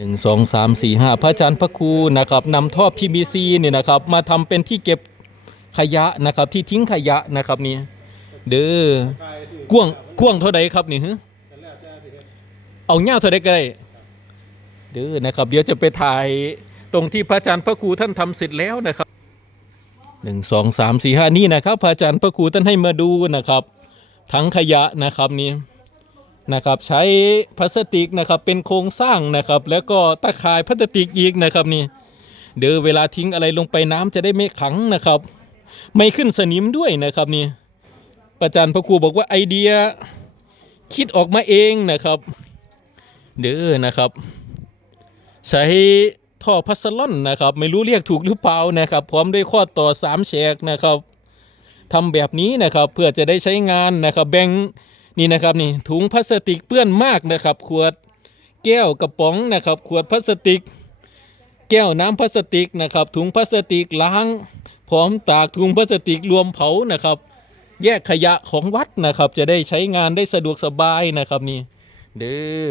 หนึ่งสองสามสี่ห้าพระอาจารย์พระครูนะครับนำท่อ PVC เนี่ยนะครับ มาทำเป็นที่เก็บขยะนะครับ ที่ทิ้งขยะนะครับนี่เด้อกว้างกว้างเท่าใดครับนี่ฮึเอาเงาเท่าใดก็ได้เด้อนะครับ เดี๋ยวจะไปถ่ายตรงที่พระอาจารย์พระครูท่านทำเสร็จแล้วนะครับหนึ่งสองสามสี่ห้านี่นะครับ พระอาจารย์พระครูท่านให้มาดูนะครับ ทั้งขยะนะครับนี่ นะครับใช้พลาสติกนะครับเป็นโครงสร้างนะครับ แล้วก็ตะข่ายพลาสติกอีกนะครับนี่เดี๋ยวเวลาทิ้งอะไรลงไปน้ำจะได้ไม่ขังนะครับ ไม่ขึ้นสนิมด้วยนะครับนี่ประจันพระครูบอกว่าไอเดียคิดออกมาเองนะครับ เด้อนะครับ ใช้ท่อพัสลอนนะครับ ไม่รู้เรียกถูกหรือเปล่านะครับ พร้อมด้วยข้อต่อสามแฉกนะครับทำแบบนี้นะครับ เพื่อจะได้ใช้งานนะครับ แบ่ง นี่นะครับนี่ถุงพลาสติกเปื้อนมากนะครับ ขวดแก้วกระป๋องนะครับ ขวดพลาสติก แก้วน้ำพลาสติกนะครับ ถุงพลาสติกล้าง พร้อมตากถุงพลาสติกรวมเผานะครับ แยกขยะของวัดนะครับ จะได้ใช้งานได้สะดวกสบายนะครับนี่เด้อ